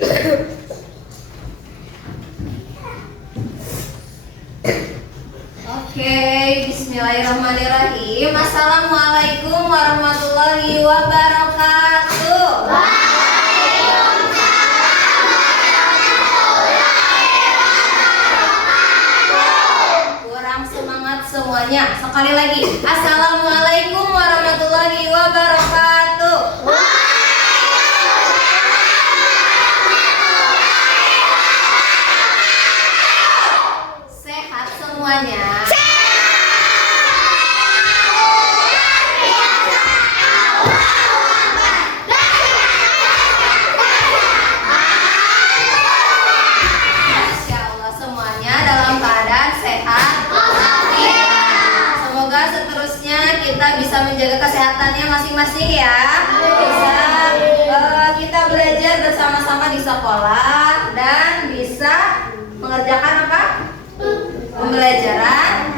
Oke, bismillahirrahmanirrahim. Assalamualaikum warahmatullahi wabarakatuh. Kurang semangat semuanya. Sekali lagi. Assalamualaikum warahmatullahi wabarakatuh. Sehat semuanya. Masya Allah, semuanya dalam keadaan sehat. Semoga seterusnya kita bisa menjaga kesehatannya masing-masing ya. Bisa kita belajar bersama-sama di sekolah dan bisa mengerjakan apa? Pembelajaran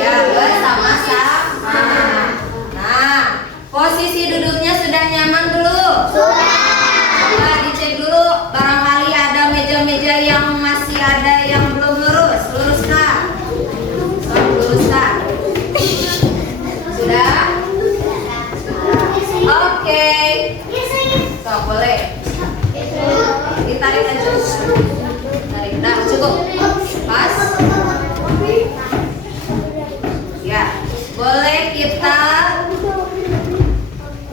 ya bersama-sama. Nah, posisi duduknya sudah nyaman belum? Sudah. Coba dicek dulu, barangkali ada meja-meja yang masih ada yang belum lurus. Luruskan. Luruskan. Sudah? Oke. So, boleh. Ditarik aja. Tarik, dah cukup. Pas. Ya, boleh kita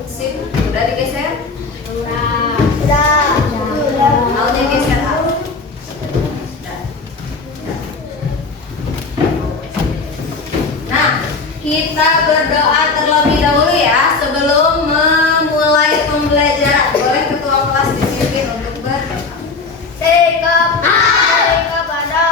sip, udah digeser? Udah. Maunya geser Al. Nah, kita berdoa terlebih dahulu ya sebelum memulai pembelajaran. Boleh ketua kelas dipimpin untuk berdoa. Sikap kepada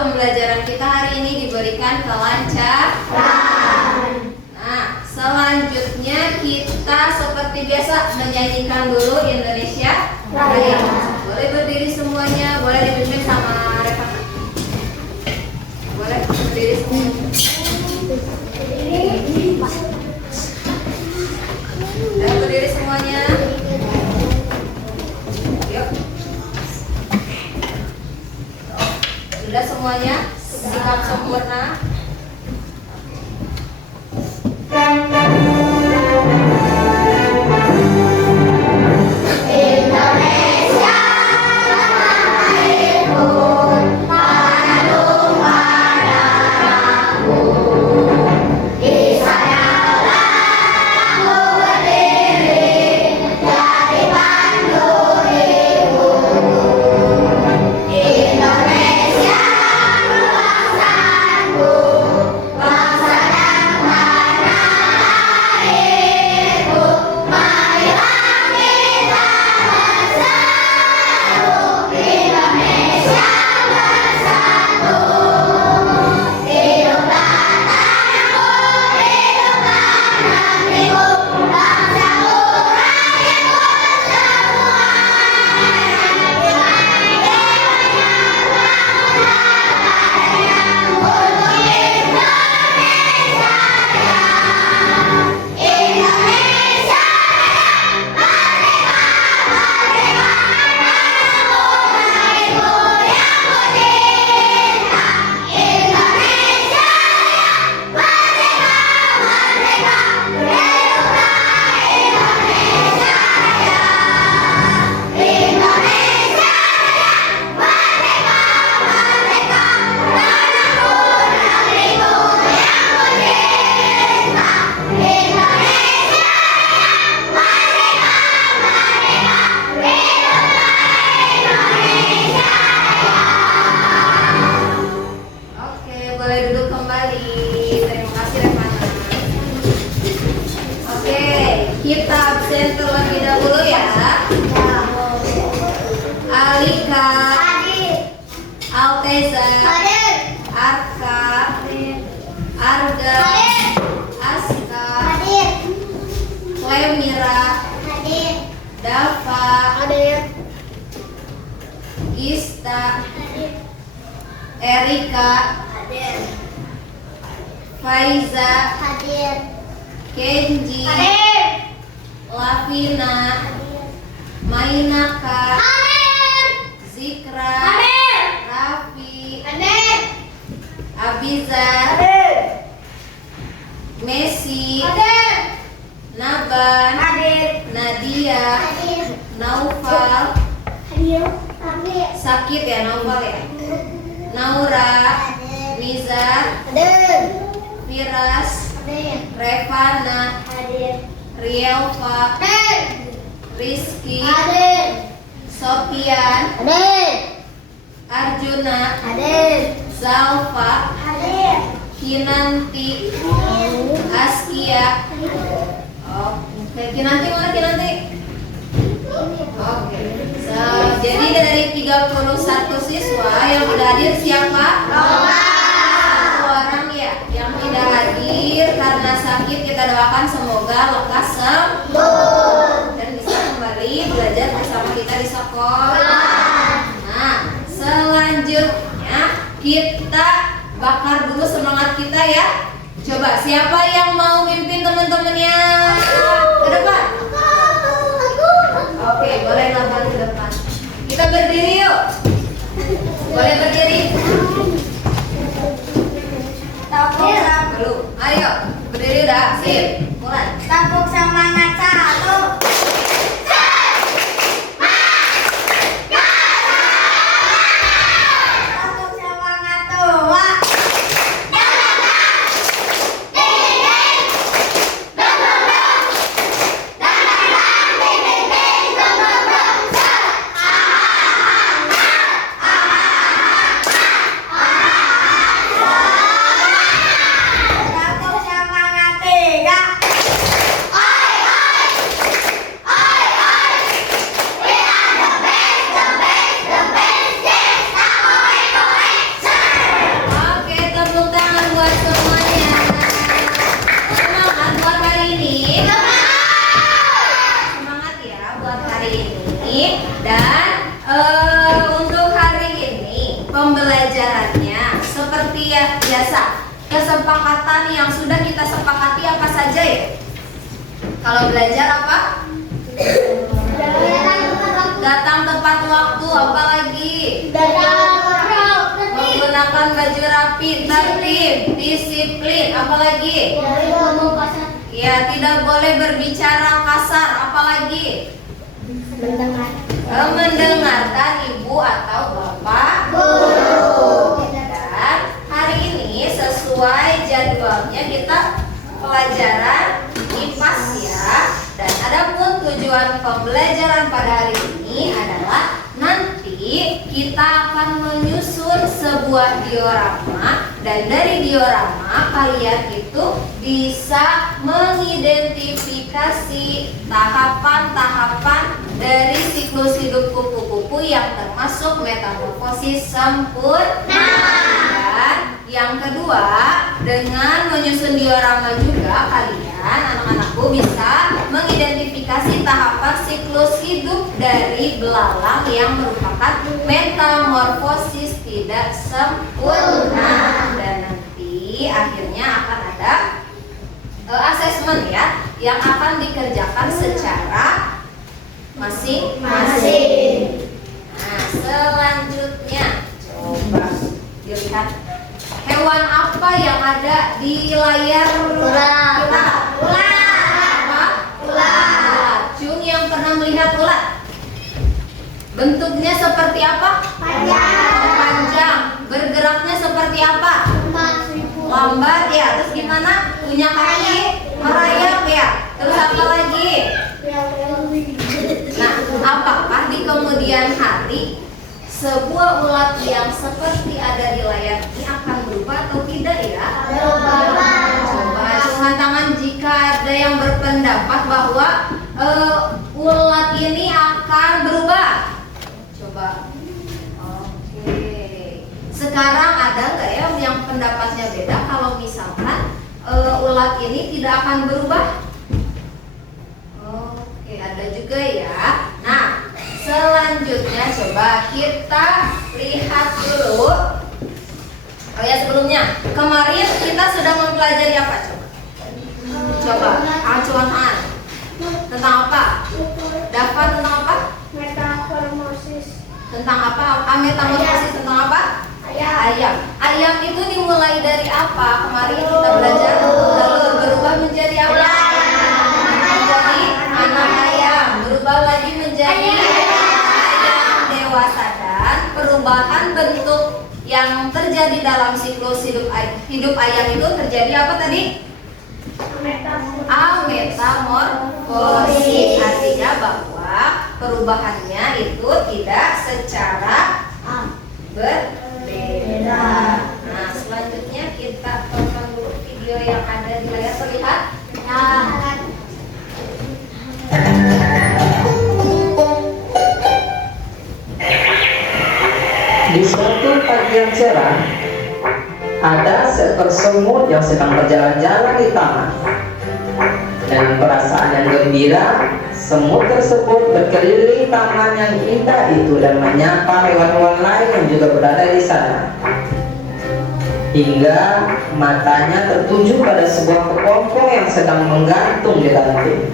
pembelajaran kita hari ini diberikan kelancaran. Nah, selanjutnya kita seperti biasa menyanyikan dulu Indonesia Raya. Boleh berdiri semuanya, boleh dipimpin sama Reva. Boleh berdiri semuanya. Dan berdiri semuanya. Yuk. Sudah semuanya? Sikap sempurna. Di sana aku berdiri. Alika, Hadir. Alteza, Hadir. Arka, Arga, Hadir. Aska, Hadir. Clemira, Hadir. Dava, Hadir. Gista, Hadir. Erika, Hadir. Faiza, Hadir. Kenji, Hadir. Lavina, Hadir. Mainaka, Hadir. Zikra, Hadir. Raffi, Hadir. Abizar, Hadir. Messi, Hadir. Naban, Hadir. Nadia, Hadir. Naufal, Hadir. Hadir. sakit ya Naufal ya, Naura, Hadir. Nizar, Hadir. Firas, Hadir. Revana, Hadir. Rielva, Hadir. Rizky, Hadir. Sofian, Hadir. Arjuna, Hadir. Zalfa, Hadir. Kinanti, Askia. Oke, Kinanti mana Kinanti? Oke. Jadi dari 31 siswa yang sudah hadir siapa? Satu orang ya yang tidak hadir karena sakit, kita doakan semoga lekas sembuh dan bisa kembali belajar bersama kita di sekolah. Nah, selanjutnya kita bakar dulu semangat kita ya. Coba siapa yang mau mimpin teman-temannya ke depan? Oke, boleh nonton ke depan. Kita berdiri yuk. Boleh berdiri? Belum. Ayo, berdiri dah. Sip. Mulai. Tepuk semangat 1. Tepuk semangat 2. Tepuk semangat 3. Oke, tepuk tangan buat semuanya. Semangat buat hari ini. Semangat ya buat hari ini. Dan untuk hari ini pembelajarannya seperti ya biasa. Kesepakatan yang sudah kita sepakati apa saja ya? Kalau belajar apa? Datang tepat waktu, apalagi menggunakan baju rapi, tertib, disiplin, apalagi ya tidak boleh berbicara kasar, apalagi mendengarkan ibu atau bapak guru. Dan hari ini sesuai jadwalnya kita pelajaran IPAS ya. Dan adapun tujuan pembelajaran pada hari ini adalah nanti kita akan menyusun sebuah diorama, dan dari diorama kalian itu bisa mengidentifikasi tahapan-tahapan dari siklus hidup kupu-kupu yang termasuk metamorfosis sempurna. Dan yang kedua, dengan menyusun diorama juga kalian anak-anakku bisa mengidentifikasi tahapan siklus hidup dari belalang yang merupakan metamorfosis tidak sempurna. Dan nanti akhirnya akan ada asesmen ya yang akan dikerjakan secara masing-masing. Nah, selanjutnya coba dilihat hewan apa yang ada di layar kita. Apa? Ular. Cung yang pernah melihat ular? Bentuknya seperti apa? Panjang. Bergeraknya seperti apa? Lambat ya. Terus gimana? Punya kaki merayap ya. Terus apa lagi? Nah, apakah di kemudian hari sebuah ulat yang seperti ada di layar ini akan berubah atau tidak ya? Coba angkat tangan jika ada yang berpendapat bahwa ulat ini akan berubah. Coba Sekarang ada nggak ya yang pendapatnya beda kalau misalkan ulat ini tidak akan berubah? Oke, ada juga ya. Nah, selanjutnya coba kita lihat dulu. Oh ya, sebelumnya kemarin kita sudah mempelajari apa coba? Coba acuan tentang apa? Dapat tentang apa? Metamorfosis. Tentang apa? Metamorfosis tentang apa? Ayam. Ayam itu dimulai dari apa? Kemarin kita belajar telur berubah menjadi apa? Menjadi anak ayam, berubah lagi menjadi ayam dewasa, dan perubahan bentuk yang terjadi dalam siklus hidup ayam itu terjadi apa tadi? Metamorfosis, artinya bahwa perubahannya itu tidak secara berbeda. Nah, selanjutnya kita tonton dulu video yang ada di layar terlihat. Di suatu pagi yang cerah, ada seekor semut yang sedang berjalan-jalan di taman. Dengan perasaan yang gembira, semut tersebut berkeliling taman yang indah itu dan menyapa hewan-hewan lain yang juga berada di sana. Hingga matanya tertuju pada sebuah kepompong yang sedang menggantung di ranting.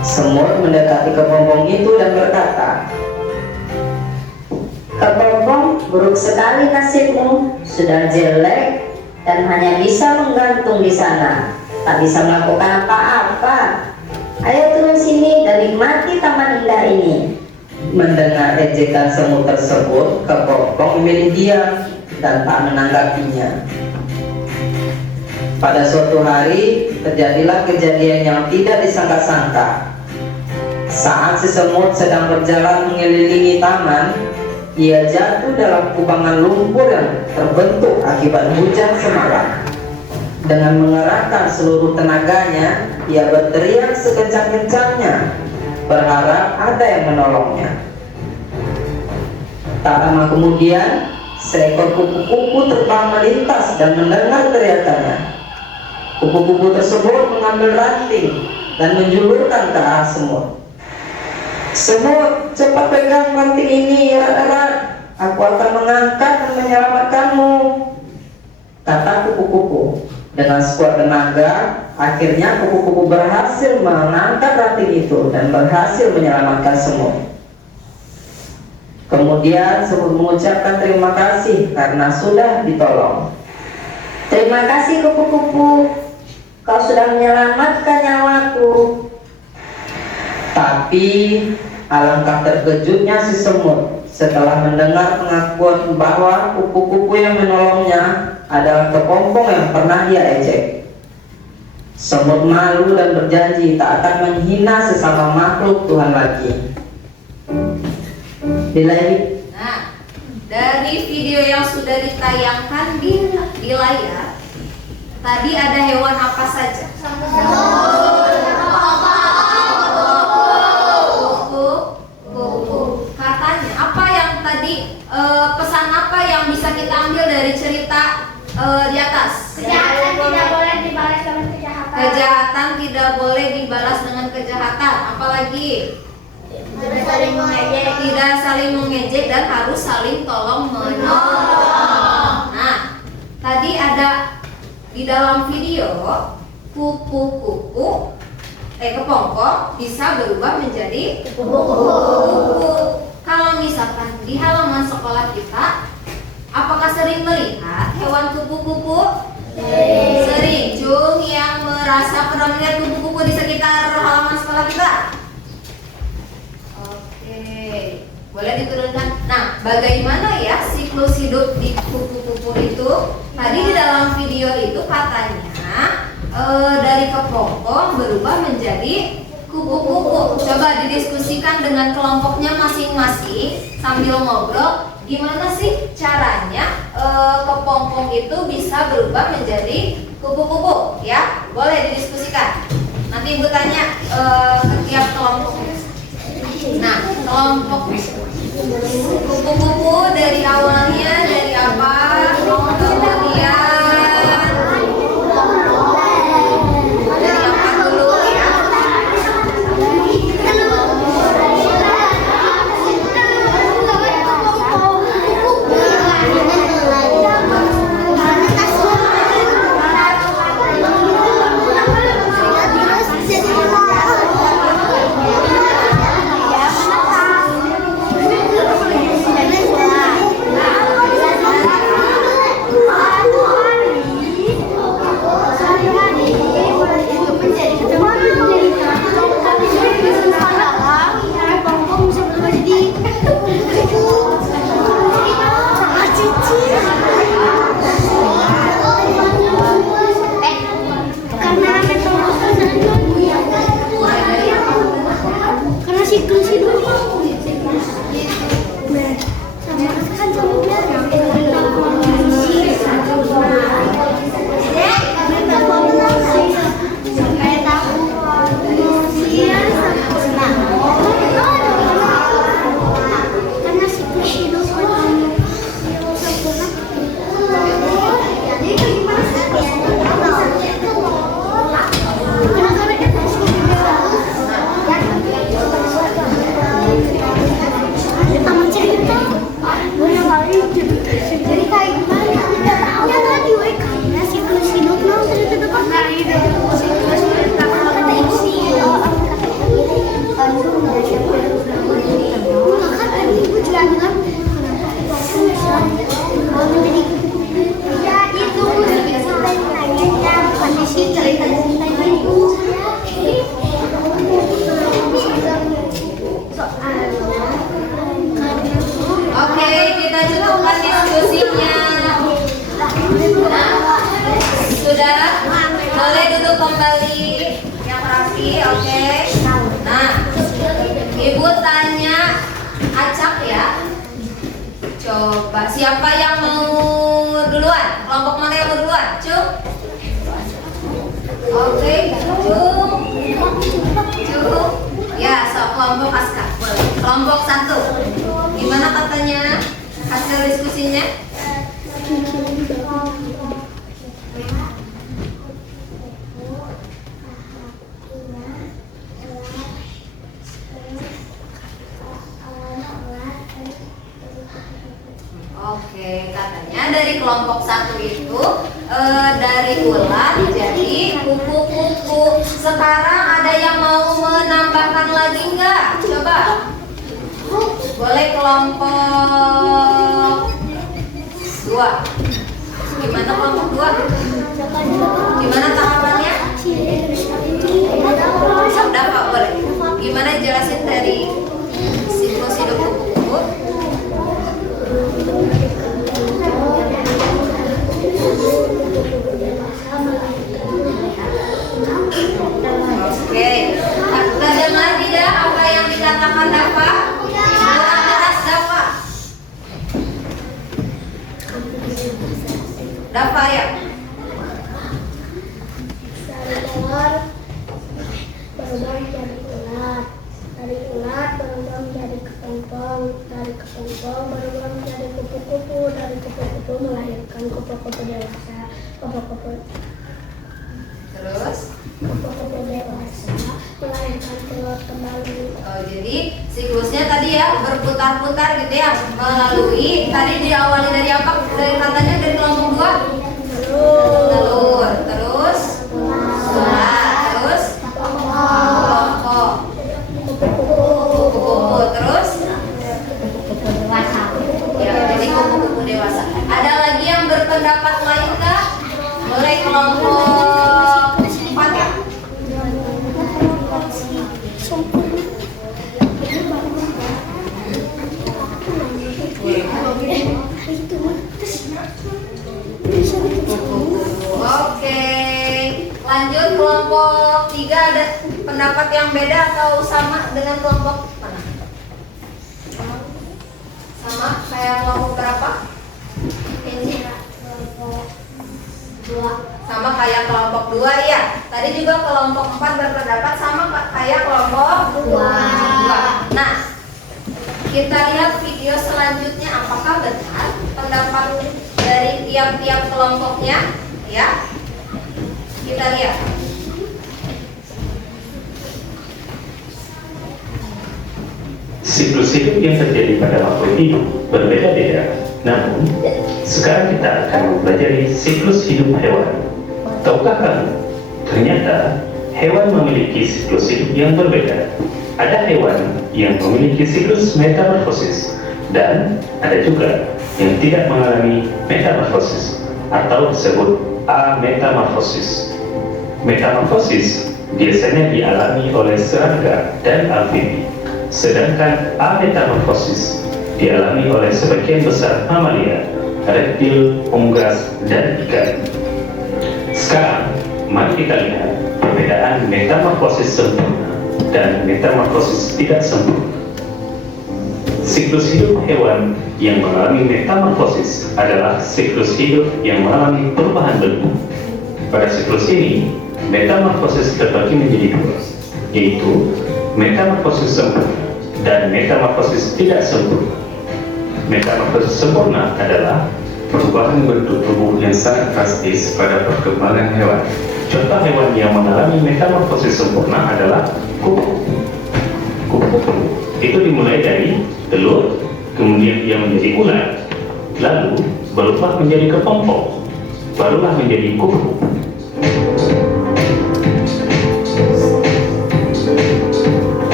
Semut mendekati kepompong itu dan berkata, "Kepompong, buruk sekali nasibmu, sudah jelek dan hanya bisa menggantung di sana, tak bisa melakukan apa-apa. Ayo turun sini dan nikmati taman indah ini." Mendengar ejekan semut tersebut, kepompong memilih diam dan tak menanggapinya. Pada suatu hari, terjadilah kejadian yang tidak disangka-sangka. Saat si semut sedang berjalan mengelilingi taman, ia jatuh dalam kubangan lumpur yang terbentuk akibat hujan semalam. Dengan mengerahkan seluruh tenaganya, ia berteriak sekencang-kencangnya, berharap ada yang menolongnya. Tak lama kemudian, seekor kupu-kupu terbang melintas dan mendengar teriakannya. Kupu-kupu tersebut mengambil ranting dan menjulurkan ke arah semut. "Semut, cepat pegang ranting ini erat-erat. Aku akan mengangkat dan menyelamatkanmu," kata kupu-kupu. Dengan sekuat tenaga, akhirnya kupu-kupu berhasil mengangkat ranting itu dan berhasil menyelamatkan semut. Kemudian semut mengucapkan terima kasih karena sudah ditolong. "Terima kasih kupu-kupu, kau sudah menyelamatkan nyawaku." Tapi alangkah terkejutnya si semut setelah mendengar pengakuan bahwa kupu-kupu yang menolongnya adalah kepompong yang pernah dia ejek. Semut malu dan berjanji tak akan menghina sesama makhluk Tuhan lagi. Nah, dari video yang sudah ditayangkan di layar, tadi ada hewan apa saja? Kupu-kupu. Katanya apa yang tadi pesan apa yang bisa kita ambil dari cerita di atas? Kejahatan tidak boleh dibalas dengan kejahatan. Kejahatan tidak boleh dibalas dengan kejahatan. Apalagi? Tidak saling mengejek. Tidak saling mengejek dan harus saling tolong menolong. Nah, tadi ada di dalam video kupu-kupu kepompong bisa berubah menjadi kupu-kupu. Kalau misalkan di halaman sekolah kita, apakah sering melihat hewan kupu-kupu? Sering. Cung yang merasa pernah melihat kupu-kupu di sekitar halaman sekolah kita? Oke, boleh diturunkan. Nah, bagaimana ya siklus hidup di kupu-kupu itu? Tadi di dalam video itu katanya dari kepompong berubah menjadi kupu-kupu. Coba didiskusikan dengan kelompoknya masing-masing sambil ngobrol. Gimana sih caranya kepompong itu bisa berubah menjadi kupu-kupu? Ya, boleh didiskusikan. Nanti Ibu tanya ke tiap kelompok. Nah, kelompok Kupu-kupu dari awalnya dari apa? Kemudian dari apa dulu ya? Karena siklus hidup jadi kayak gimana? Tidak tahu ya tadi, karena siklus hidup lo ternyata siklus kata isi maka tadi ibu juga bilang menjadi ya itu kita nanya kondisi cerita itu Oke, kita cukupkan diskusinya. Nah, sudah boleh duduk kembali yang rapi, oke. Nah, ibu tanya acak ya. Coba siapa yang mau duluan? Kelompok mana yang mau duluan? Cuk. Oke, Cuk. Cuk. Ya, kelompok Aska. Boleh. Kelompok 1. Gimana katanya hasil diskusinya? Oke, katanya dari kelompok 1 itu dari ulat jadi kupu-kupu. Sekarang ada yang mau menambahkan lagi nggak? Coba. Boleh kelompok 2. Gimana kelompok 2? Gimana tanggapannya? Sudah Pak, boleh. Gimana jelasin dari siklus hidup kupu-kupu? Oke, terdengar tidak apa yang dikatakan Dafa? Dafa ya? dari telur berubah jadi ulat, dari ulat berubah menjadi kepompong, dari kepompong berubah menjadi kupu-kupu, dari kupu-kupu melahirkan kupu-kupu dewasa, kupu-kupu Terus? dewasa melahirkan telur kembali. Oh, jadi siklusnya tadi ya berputar-putar gitu ya, melalui tadi diawali dari apa? Dari katanya dari kelompok 2 telur, terus ulat, terus kelompok kupu-kupu, terus ya jadi kupu-kupu dewasa. Ada lagi yang berpendapat lain kah? Mulai kelompok 4 ya? Oke, lanjut kelompok 3, ada pendapat yang beda atau sama dengan kelompok mana? Sama kayak kelompok berapa? Ini sama kayak kelompok 2 ya. Tadi juga kelompok 4 berpendapat sama kayak kelompok 2. Nah, kita lihat video selanjutnya apakah benar pendapat dari tiap-tiap kelompoknya, ya. Kita lihat. Siklus hidup yang terjadi pada makhluk hidup berbeda-beda. Namun, sekarang kita akan mempelajari siklus hidup hewan. Tahukah kamu? Ternyata hewan memiliki siklus hidup yang berbeda. Ada hewan yang memiliki siklus metamorfosis dan ada juga yang tidak mengalami metamorfosis atau disebut ametamorfosis. Metamorfosis biasanya dialami oleh serangga dan amfibi, sedangkan ametamorfosis dialami oleh sebagian besar mamalia, reptil, unggas, dan ikan. Sekarang, mari kita lihat perbedaan metamorfosis sempurna dan metamorfosis tidak sempurna. Siklus hidup hewan yang mengalami metamorfosis adalah siklus hidup yang mengalami perubahan bentuk. Pada siklus ini, metamorfosis terbagi menjadi dua, yaitu metamorfosis sempurna dan metamorfosis tidak sempurna. Metamorfosis sempurna adalah perubahan bentuk tubuh yang sangat drastis pada perkembangan hewan. contoh hewan yang mengalami metamorfosis sempurna adalah kupu-kupu. Kupu-kupu itu dimulai dari telur, kemudian ia menjadi ular, lalu berubah menjadi kepompong, barulah menjadi kupu-kupu.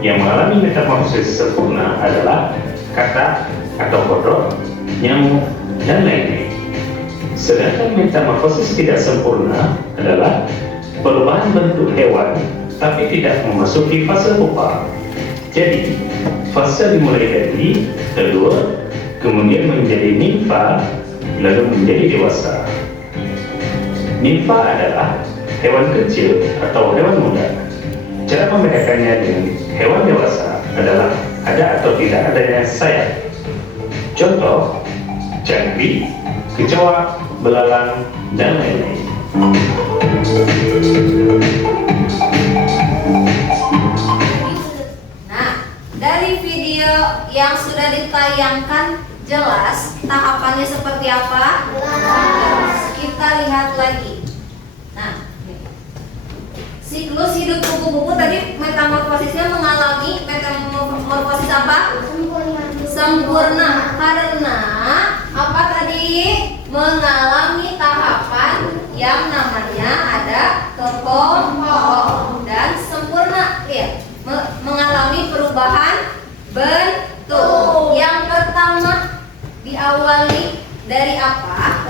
Yang mengalami metamorfosis sempurna adalah katak atau kodok, nyamuk, dan lainnya. Sedangkan metamorfosis tidak sempurna adalah perubahan bentuk hewan tapi tidak memasuki fase pupa. Jadi, fase dimulai dari telur, kemudian menjadi nimfa, lalu menjadi dewasa. Nimfa adalah hewan kecil atau hewan muda. Cara membedakannya dengan hewan dewasa adalah ada atau tidak adanya sayap. Contoh, jangkrik, kecoa, belalang, dan lain-lain. Nah, dari video yang sudah ditayangkan jelas tahapannya seperti apa? Jelas. Kita lihat lagi. Nah, siklus hidup kupu-kupu tadi metamorfosisnya mengalami metamorfosis apa? Sempurna. Karena apa tadi? Mengalami tahapan yang namanya ada kepompong dan sempurna, ya. Mengalami perubahan bentuk. Yang pertama diawali dari apa?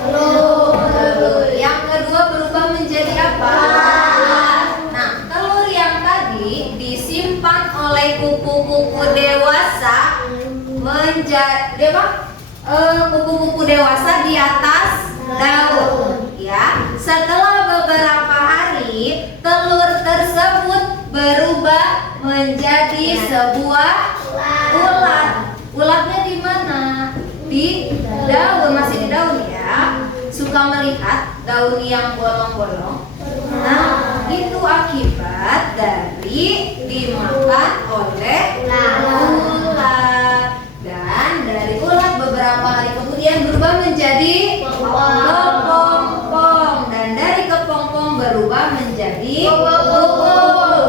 Telur. Yang kedua berubah menjadi apa? Disimpan oleh kupu-kupu dewasa menjadi kupu-kupu dewasa di atas daun, ya. Setelah beberapa hari telur tersebut berubah menjadi sebuah ulat. Ulatnya di mana? Di daun, masih di daun, ya. Suka melihat daun yang bolong-bolong. Nah, itu akibat dari dimakan oleh ulat. Dan dari ulat beberapa hari kemudian berubah menjadi kepompong. Dan dari kepompong berubah menjadi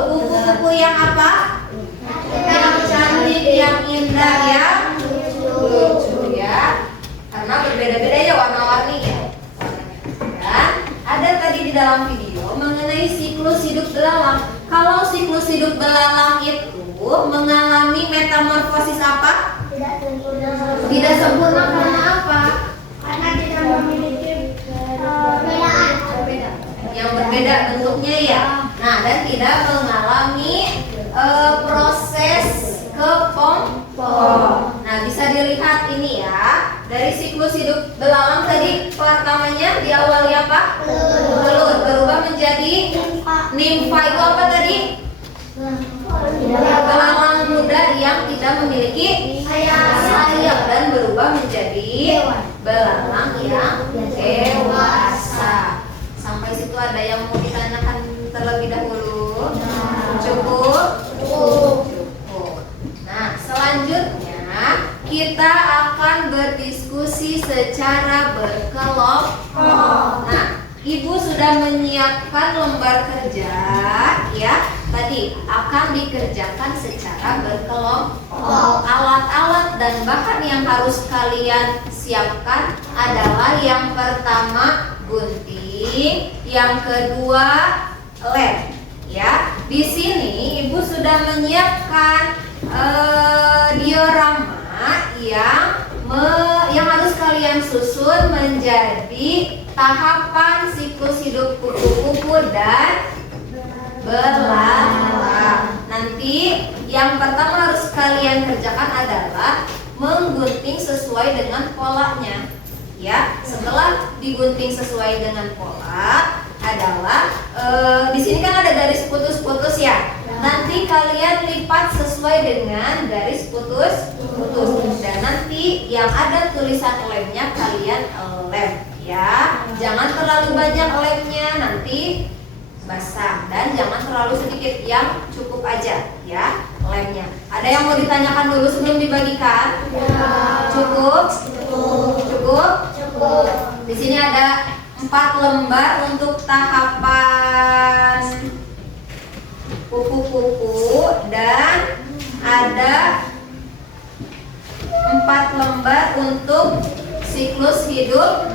kupu-kupu yang apa? Yang cantik, yang indah, yang lucu, ya. Karena berbeda-beda ya warna-warninya. Dan ada tadi di dalam video mengenai siklus hidup belalang. Kalau siklus hidup belalang itu mengalami metamorfosis apa? Tidak sempurna karena apa? Karena tidak memiliki perbedaan. Yang berbeda bentuknya, ya. Nah, dan tidak mengalami proses kepompong. Nah, bisa dilihat ini ya. Dari siklus hidup belalang tadi pertamanya diawali apa? Telur berubah menjadi nimfa. Itu apa tadi? Belalang yang tidak memiliki sayap dan berubah menjadi belalang yang dewasa. Sampai situ ada yang mau ditanyakan terlebih dahulu? Cukup? Cukup. Nah, selanjutnya kita akan berdiskusi secara berkelompok. Nah, Ibu sudah menyiapkan lembar kerja ya. Tadi akan dikerjakan secara berkelompok. Alat-alat dan bahan yang harus kalian siapkan adalah yang pertama gunting, yang kedua lem ya. Di sini Ibu sudah menyiapkan diorama yang harus kalian susun menjadi tahapan siklus hidup kupu-kupu dan belalang. Nanti yang pertama harus kalian kerjakan adalah menggunting sesuai dengan polanya. Ya, setelah digunting sesuai dengan pola adalah di sini kan ada garis putus-putus ya. Nanti kalian lipat sesuai dengan garis putus-putus dan nanti yang ada tulisan lemnya kalian lem ya. Jangan terlalu banyak lemnya, nanti basah, dan jangan terlalu sedikit, yang cukup aja ya lemnya. Ada yang mau ditanyakan dulu sebelum dibagikan? Cukup? Cukup. Di sini ada 4 lembar untuk tahapan kupu-kupu dan ada 4 lembar untuk siklus hidup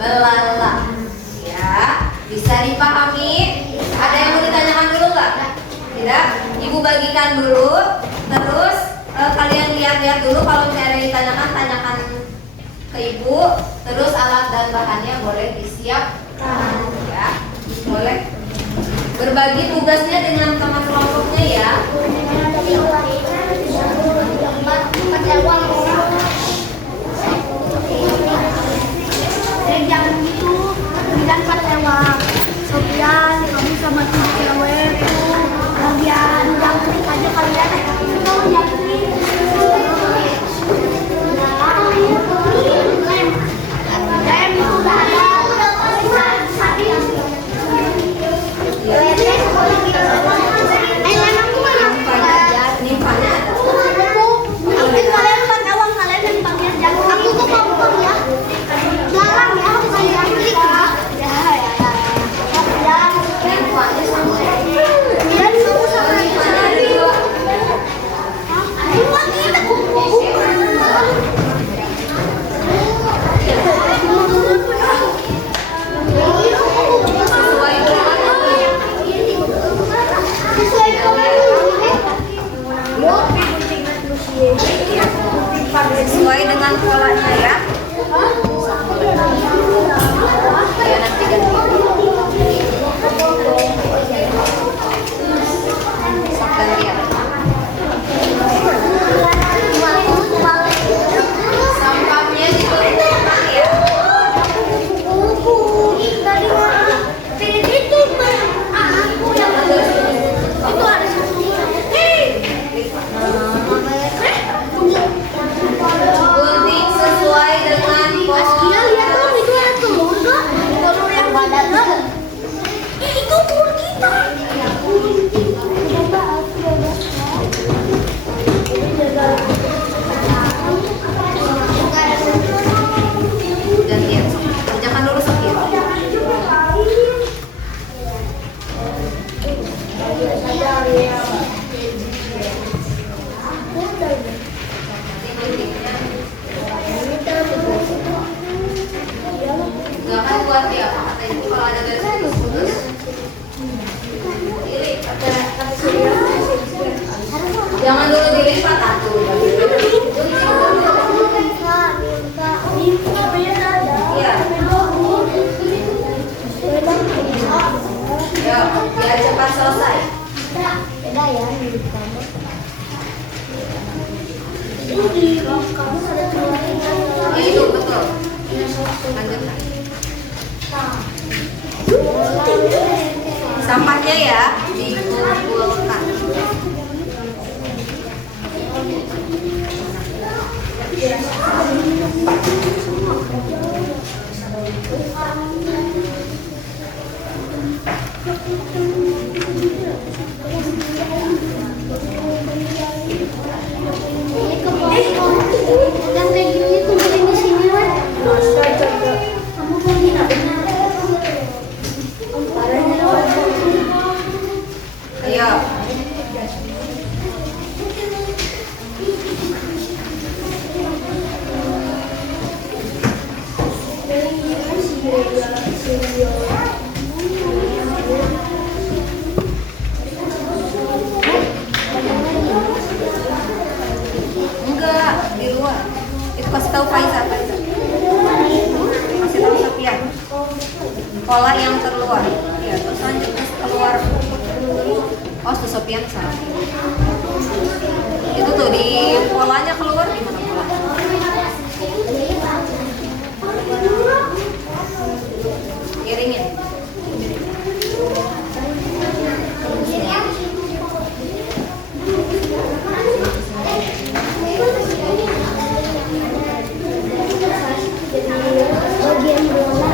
belalang ya. Bisa dipahami? Ada yang mau ditanyakan dulu nggak? Tidak? Ibu bagikan dulu. Terus kalian lihat-lihat dulu. Kalau misalnya ada yang ditanyakan, tanyakan ke Ibu. Terus alat dan bahannya boleh disiapkan ya. Boleh berbagi tugasnya dengan teman kelompoknya ya. Jangan gitu, bilang kan lewat Sofian, kamu sama tim cewek tuh bagian jangkrik aja kalian. Kamu jangkrik. Lem udah ada. Lem aku mana? Nimfanya ada. Mungkin kalian buat awang kalian yang bagian jangkrik. Aku tuh kompor ya. Jarang ya, bukan jangkrik ya. Nimfanya sama. Dan kamu sama jangkrik. Cuma kita sesuai dengan polanya ya. Ya, nanti ganti. Sok gantian. Sampahnya ditumpuk ya. Gunting sesuai dengan pola. lihat dong, itu ada telur nggak? Telur yang badannya. Itu telur kita. Gantian. Kerjakan dulu Sofia. Gak akan kuat ya Pak, kata Ibu kalau ada garis putus. Dilipat. Jangan dulu dilipat atuh. Iya. Ya, biar cepat selesai. Beda ya hidup kamu. Ini di kamu ada telurnya. Ya itu betul. Lanjutkan. Sampahnya ya dikumpulkan. Yang kayak gini kumpulin di sini, Wan. Kamu pergi nak benar. Ayo. Enggak, di luar. Itu kasih tahu Faiza. Kasih tahu Sofian. Pola yang terluar. Ya, terus lanjut ke keluar. Oh, itu Sofian salah. Itu tuh di polanya keluar gimana pola? Iringin. Bagian bola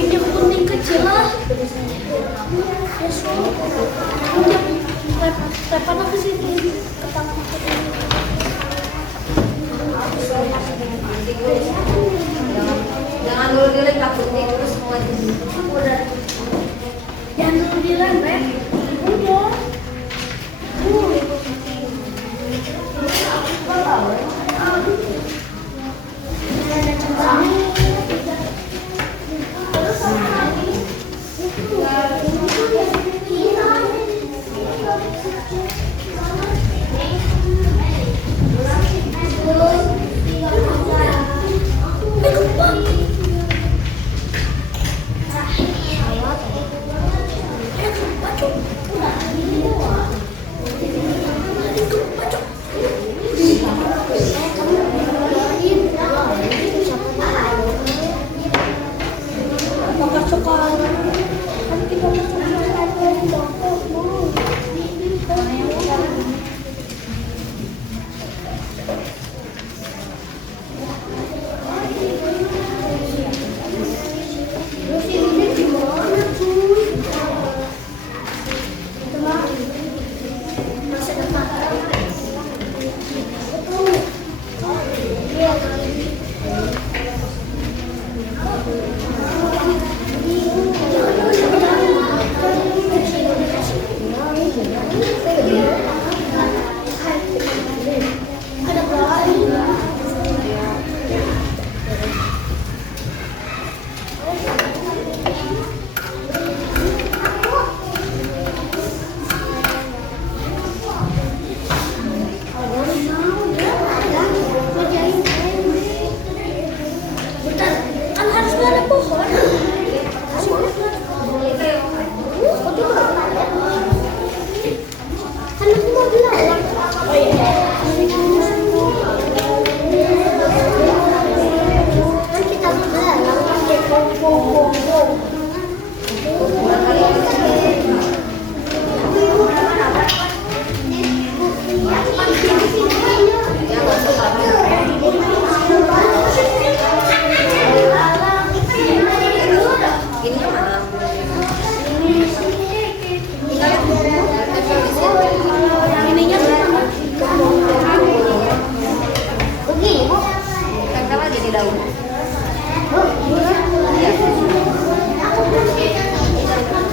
pinjam gunting kecil lah. Tepan ke sini ke tangan aku. Jangan dulu dilek, takut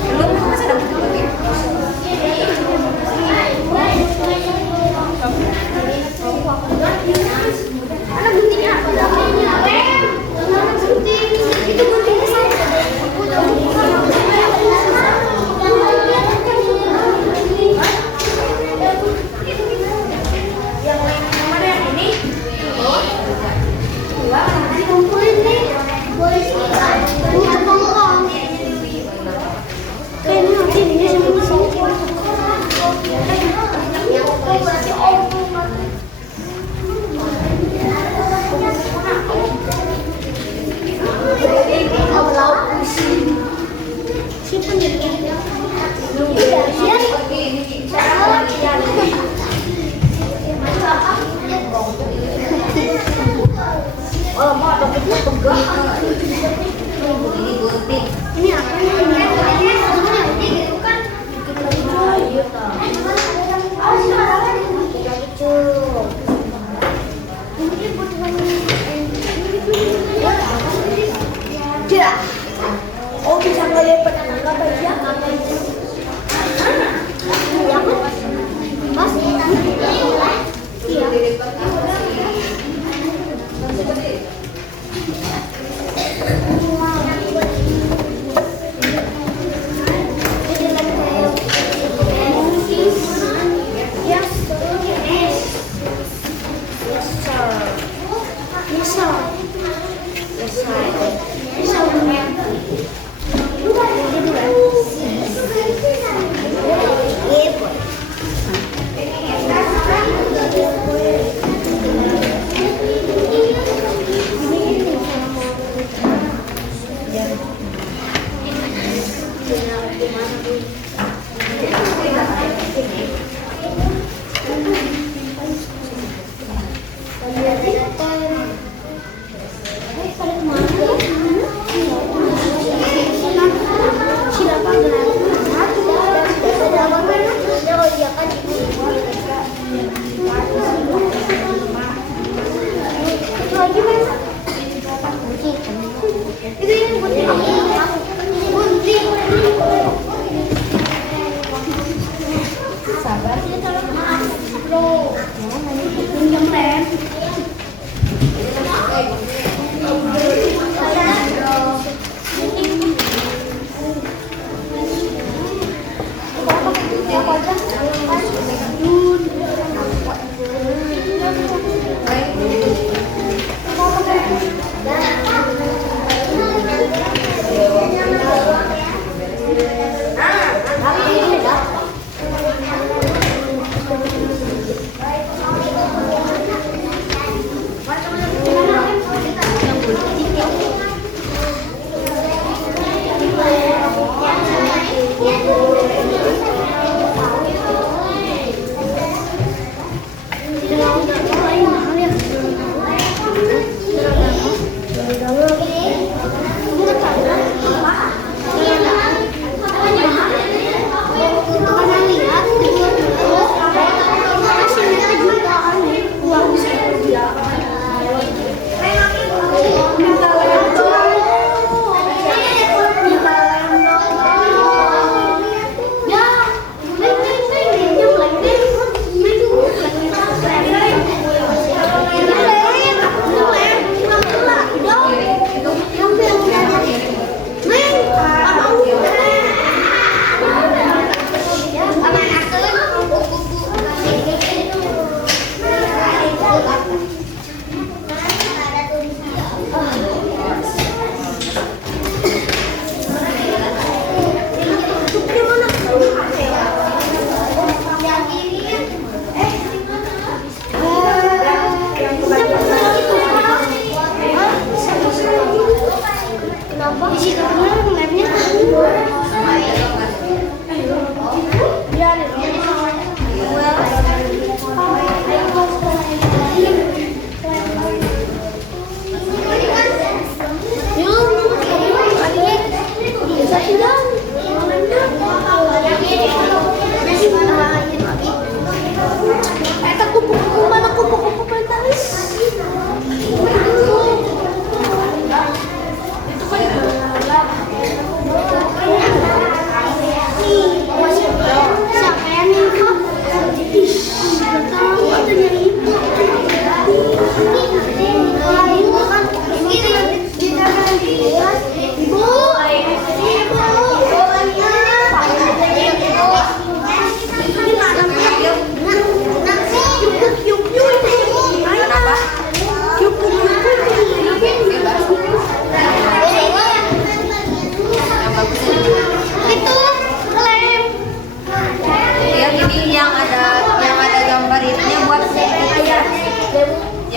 Belum masih ada lagi. Ada guntingnya. Itu guntingnya Oh, mau ada pegel. Ini gunting. ini apa nih? Ini kan tidak. Oh, bisa ngelipat tangga aja. Ya kan? Mas, iya.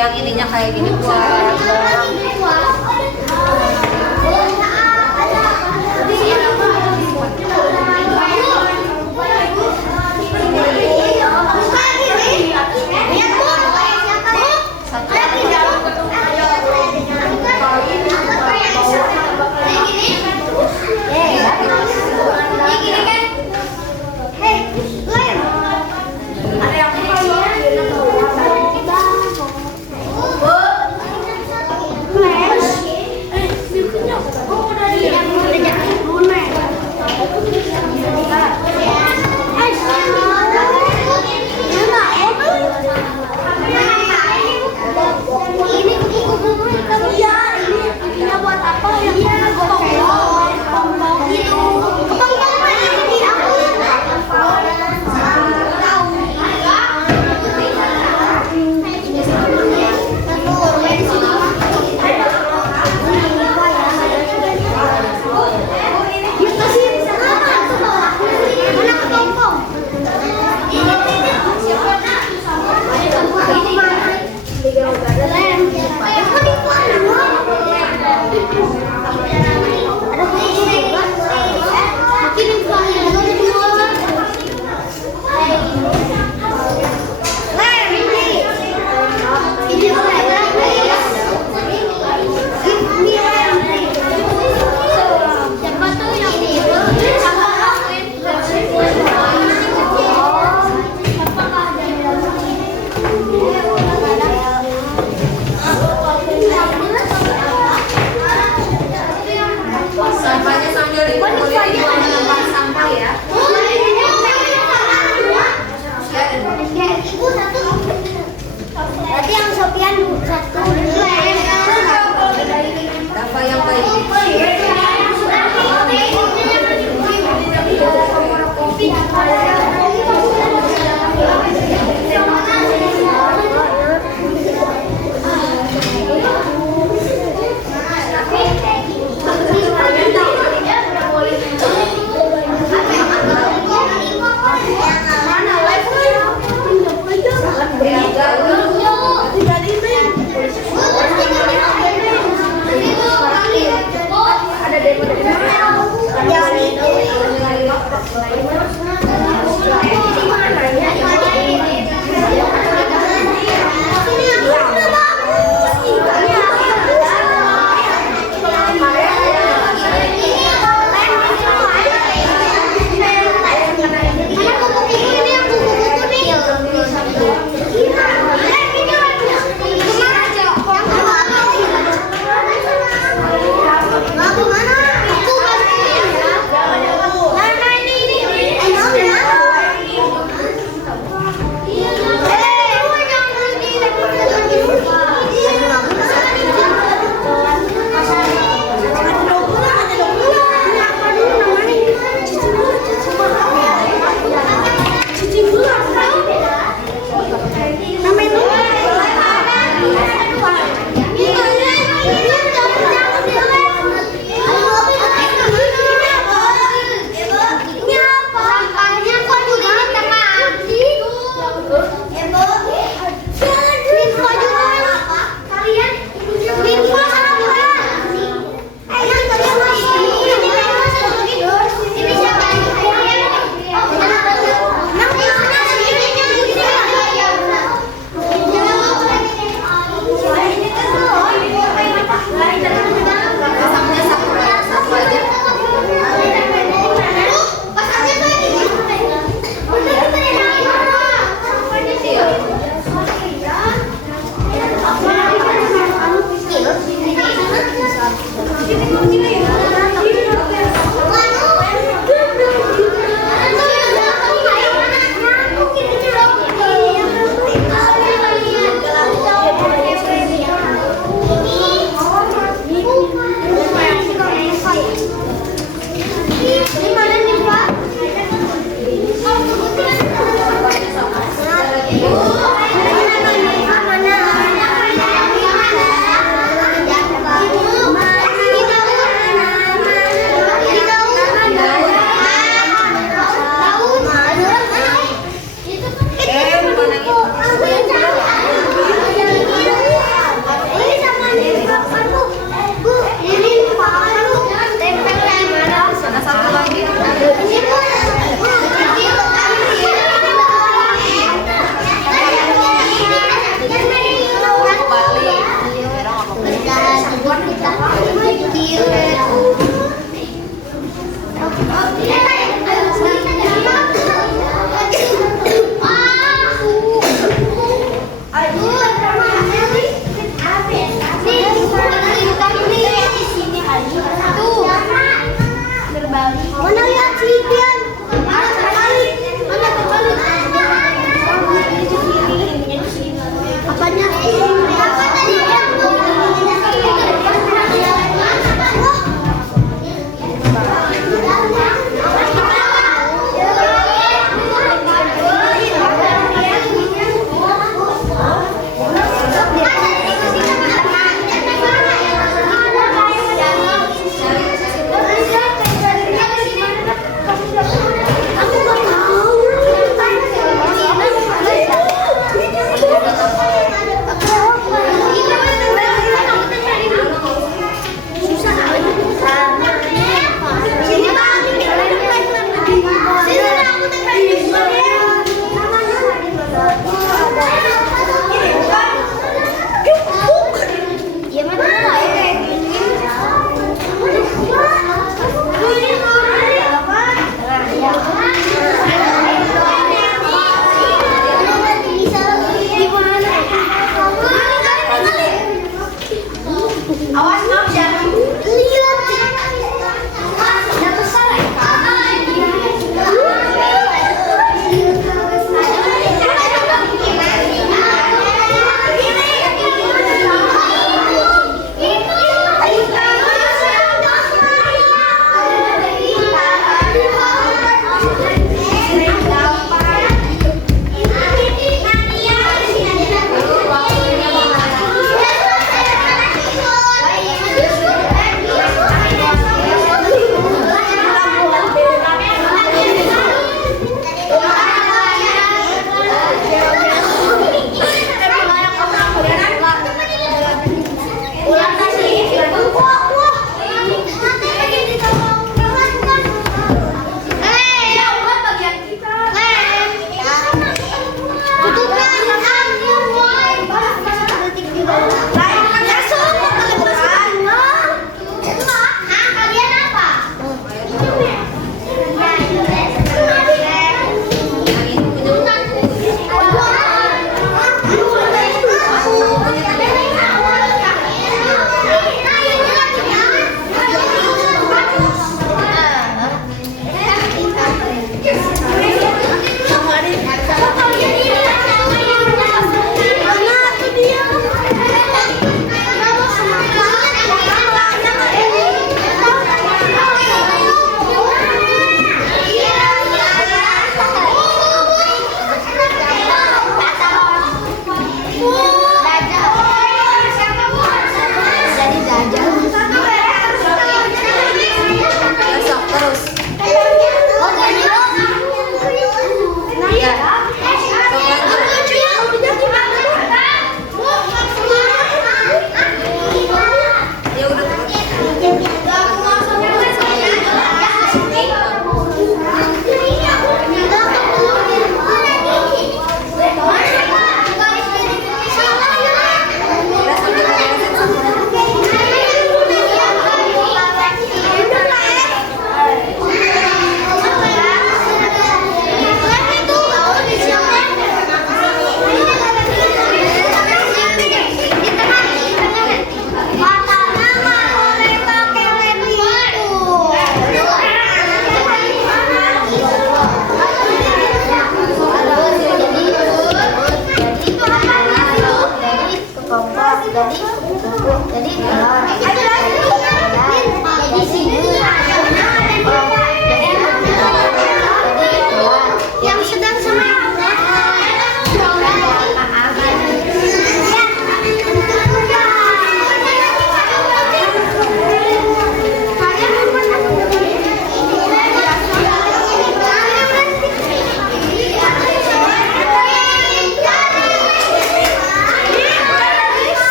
Yang ininya kayak gini buat sampahnya sambil dikumpulin di tempat sampah ya. Berarti yang Sofian satu Apa yang baik?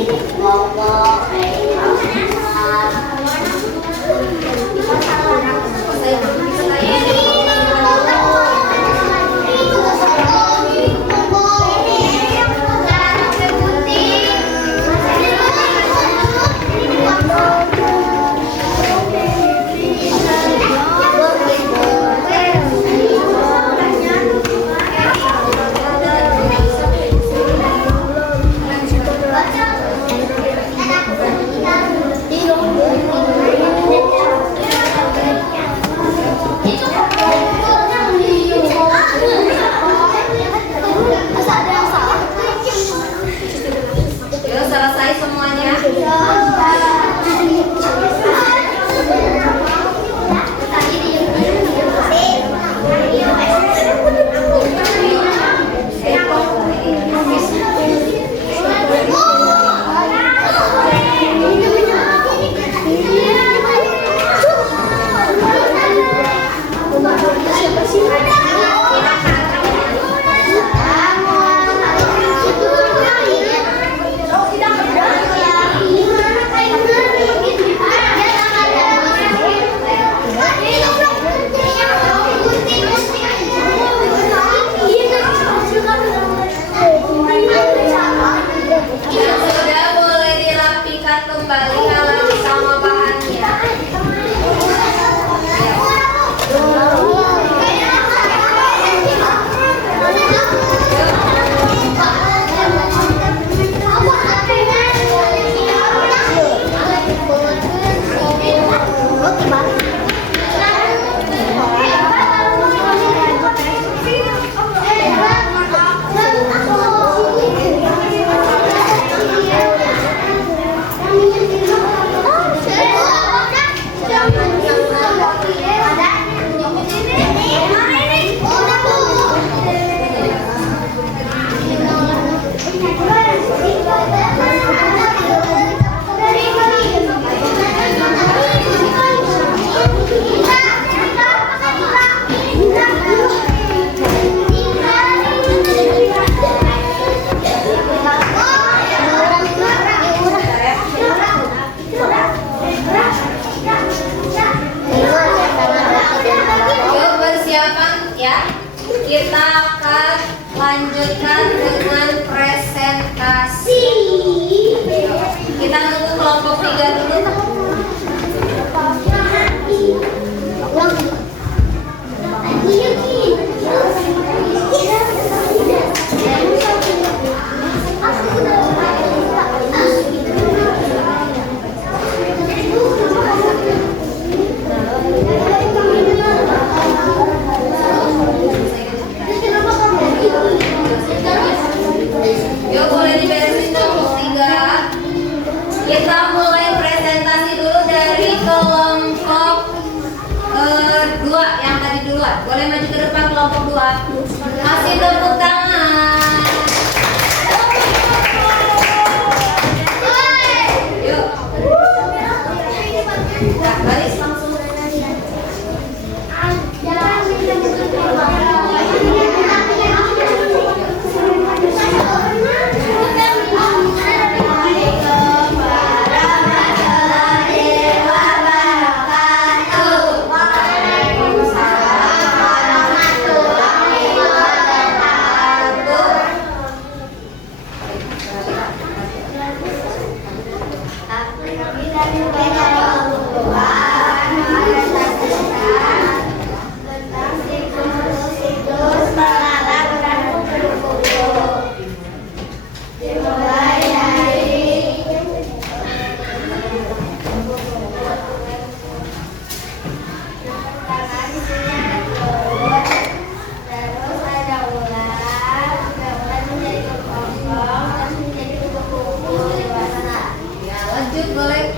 Yuk, selesai semuanya. Yang sudah boleh dirapikan kembali alat sama bahannya. Yuk persiapan ya. Kita akan lanjutkan dengan presentasi. Kita tunggu kelompok 3 dulu. Yuk boleh diberesin kelompok 3. Kita mulai presentasi dulu dari kelompok 2 yang tadi duluan. Boleh maju ke depan kelompok 2. Kasih tepuk tangan. Yuk. Nah, baris langsung. Ya, lanjut boleh.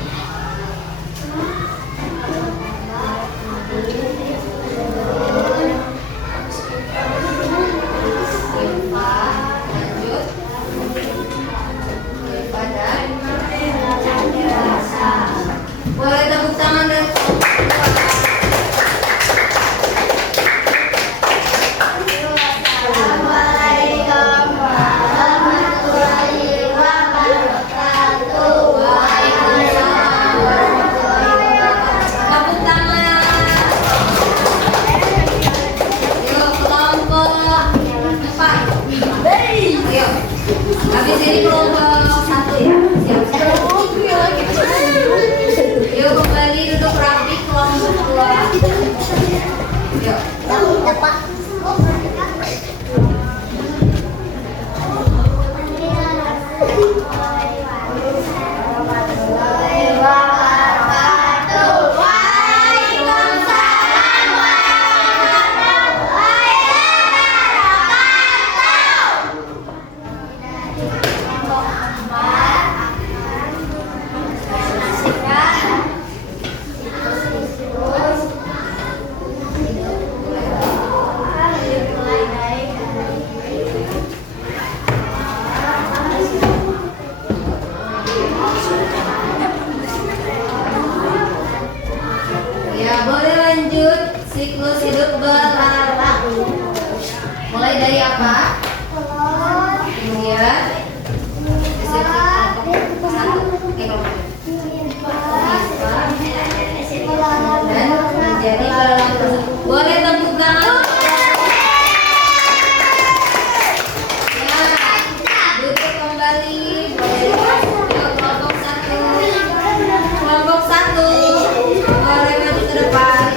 apa? Kemudian kelompok satu. Dan menjadi kelompok. Boleh tepuk tangan. Ya, duduk kembali. Boleh kelompok satu. Kelompok satu. Boleh maju ke depan.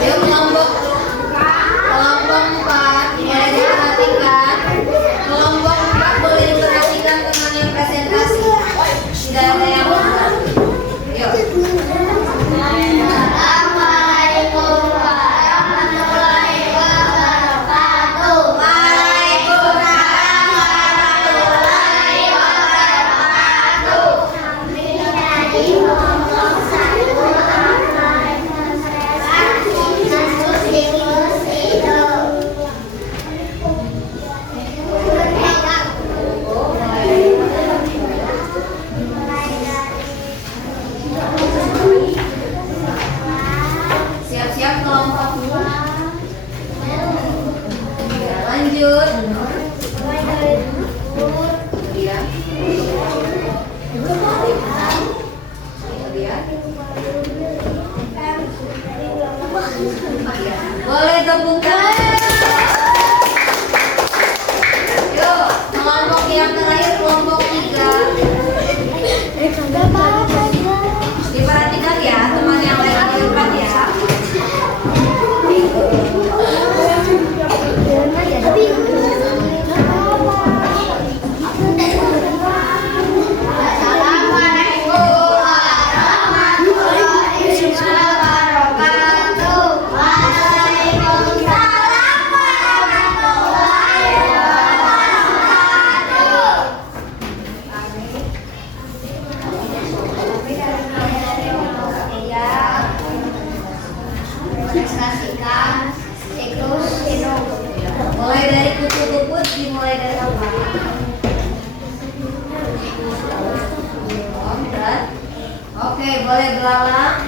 Yuk kelompok 4 boleh diperhatikan. Kelompok 4 boleh diperhatikan teman yang presentasi. Tidak ada yang lupa. Yuk. Assalamualaikum warahmatullahi wabarakatuh. Waalaikumsalam warahmatullahi wabarakatuh. Menjadi kelompok satu siap-siap kelompok. Ya, lanjut. Ya. Boleh tepuk tangan. Yuk, kelompok yang terakhir kelompok 3. Diperhatikan ya teman yang lain di depan ya. Assalamualaikum warahmatullahi wabarakatuh. Waalaikumsalam warahmatullahi Presentasikan siklus hidup. Mulai dari kupu-kupu dimulai dari apa? Oke, boleh belalang.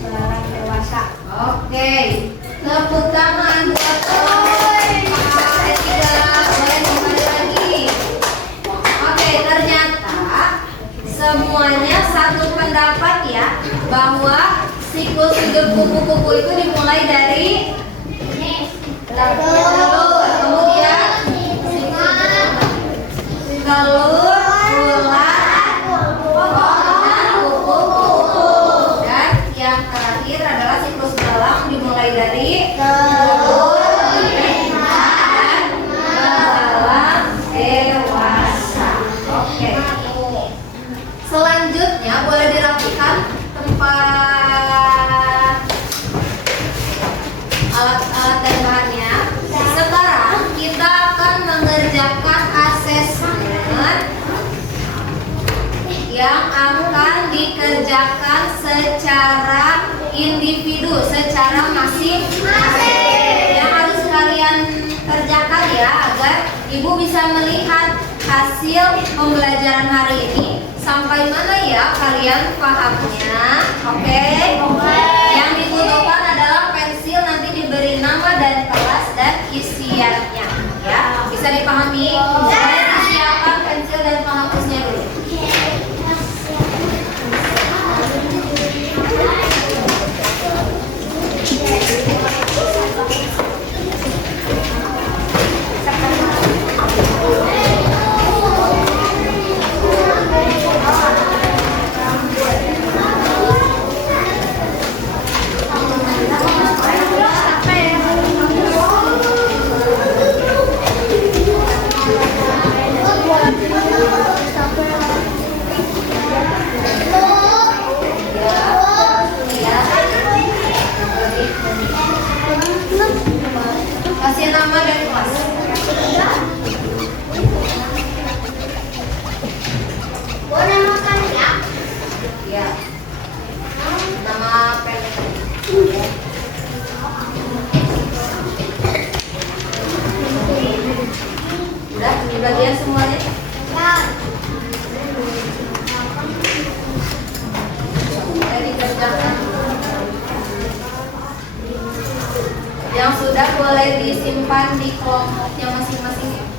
Belalang dewasa. Oke, tepuk tangan buat boleh kembali lagi. Oke, ternyata semuanya satu pendapat ya bahwa siklus hidup kupu-kupu itu dimulai dari telur, kemudian telur, ular, dan kupu-kupu. Dan yang terakhir adalah siklus belalang dimulai dari telur, dan belalang dewasa. Oke. Selanjutnya boleh dirapikan tempat alat-alat dan bahannya. Sekarang kita akan mengerjakan asesmen yang akan dikerjakan secara individu, secara masing-masing. Yang harus kalian kerjakan ya agar ibu bisa melihat hasil pembelajaran hari ini. Sampai mana ya kalian pahamnya? Oke? Yang dibutuhkan adalah pensil, nanti diberi nama dan kelas dan isiannya. Ya, bisa dipahami? Boleh disiapkan pensil dan penghapusnya dulu. Kasih nama dan kelas. Boleh makan ya? Ya. Nama pendek. Yang sudah boleh disimpan di kelompoknya masing-masing.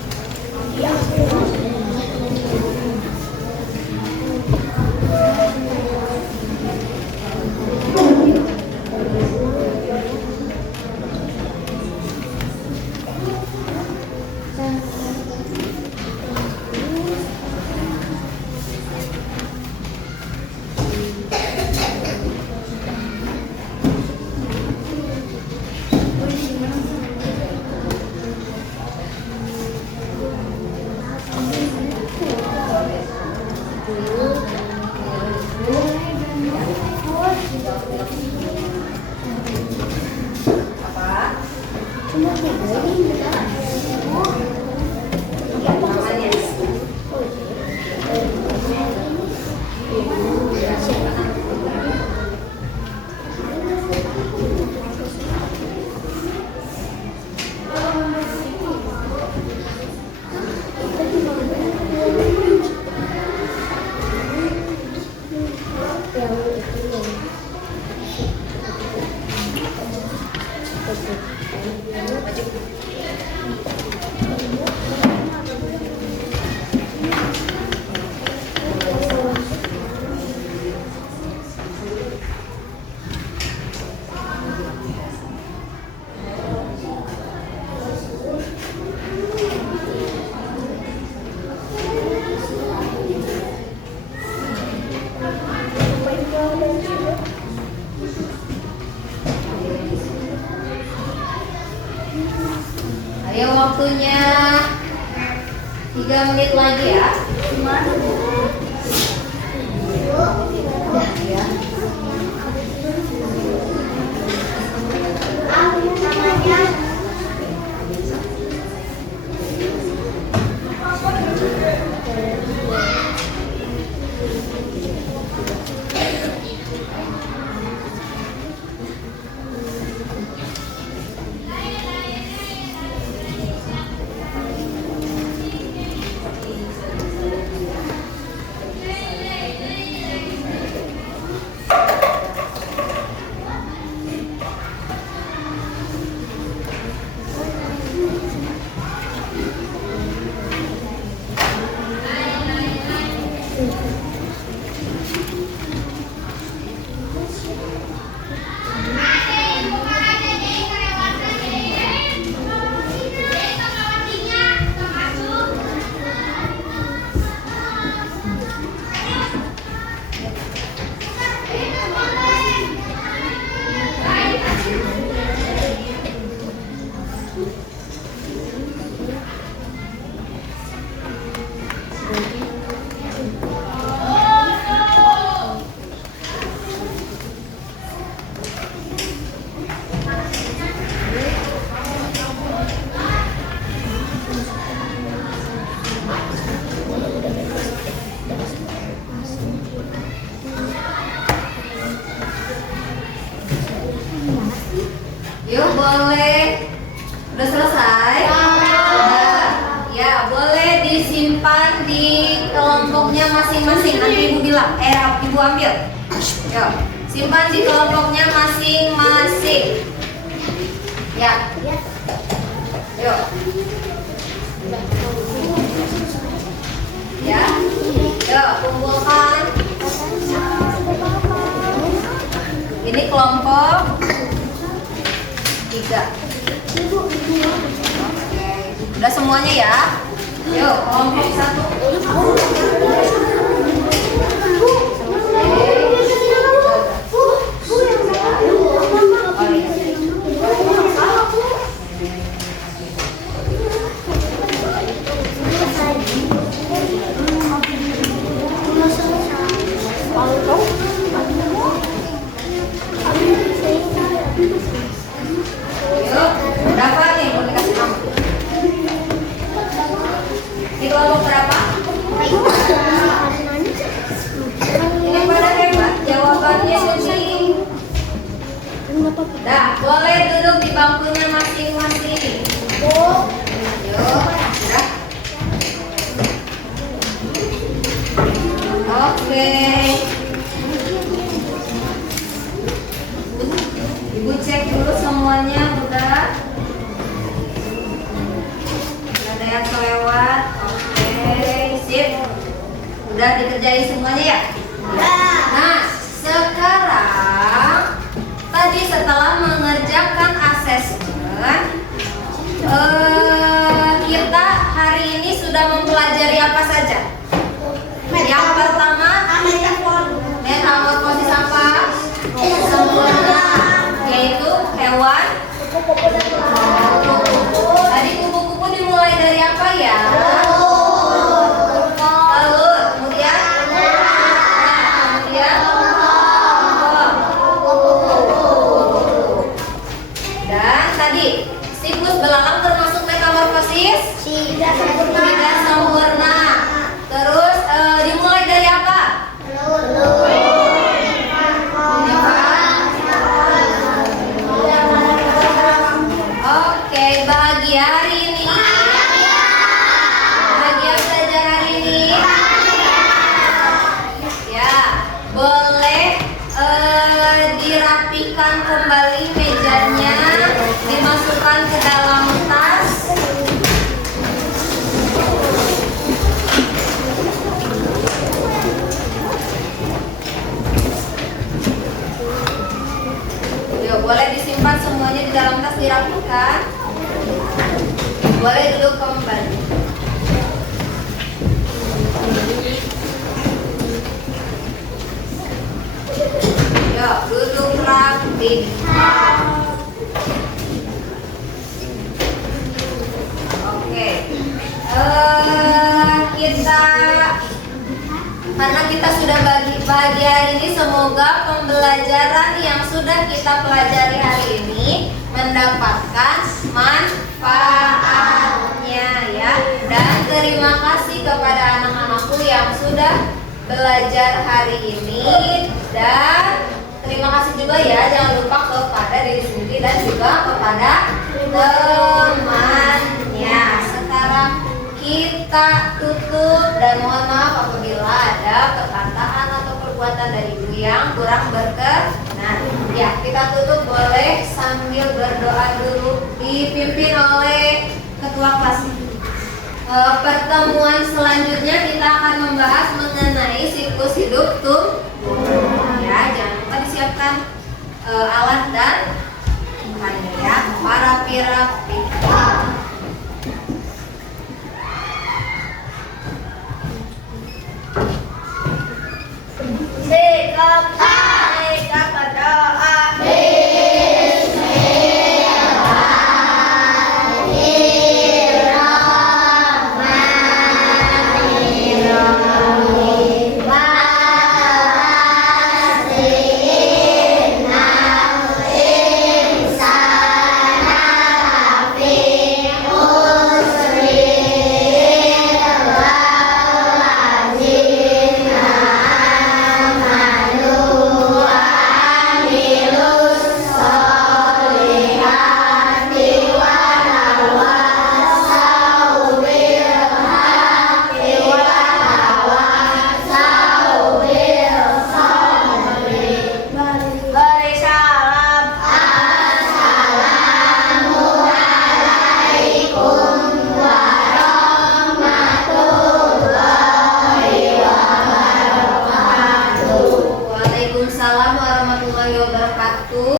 Ayo waktunya 3 menit lagi ya. Yuk boleh. Udah selesai? Udah. Ya boleh disimpan di kelompoknya masing-masing. Nanti ibu bilang, ibu ambil. Yuk, simpan di kelompoknya masing-masing. Ya. Yuk. Ya. Yuk, kumpulkan. Ini kelompok 3. Udah semuanya ya. Yuk, kelompok 1. Yuk, berapa nih mau dikasih nama? Di kelompok berapa? Ini pada hebat, jawabannya ini. Nah, boleh duduk di bangkunya masing-masing. Yuk, udah. Oke. Udah dikerjain semuanya ya? Nah, sekarang tadi setelah mengerjakan asesmen, kita hari ini sudah mempelajari apa saja? Yang pertama, metamorfosis apa? Sempurna, yaitu hewan. Tadi kupu-kupu dimulai dari apa ya? Telur, kemudian dan tadi siklus belalang termasuk metamorfosis? Tidak sempurna. Tidak sempurna. Terus dimulai dari apa? Oke, bahagia hari ini. Bahagia belajar hari ini. Ya, boleh dirapikan kembali mejanya, dimasukkan ke dalam tas. Yuk, boleh disimpan semuanya di dalam tas, dirapikan. Boleh duduk kembali. Yuk, duduk rapi. Oke. Karena kita sudah bagi hari ini, semoga pembelajaran yang sudah kita pelajari hari ini mendapatkan manfaatnya ya. Dan terima kasih kepada anak-anakku yang sudah belajar hari ini, dan terima kasih juga ya, jangan lupa kepada diri sendiri dan juga kepada temannya. Sekarang kita tutup dan mohon maaf apabila ada perkataan atau perbuatan dari ibu yang kurang berkenan. Ya, kita tutup boleh sambil berdoa dulu, dipimpin oleh ketua kelas. Pertemuan selanjutnya kita akan membahas mengenai siklus hidup tumbuh. Ya, jangan lupa disiapkan alat dan bahannya ya, rapi-rapi. Sikap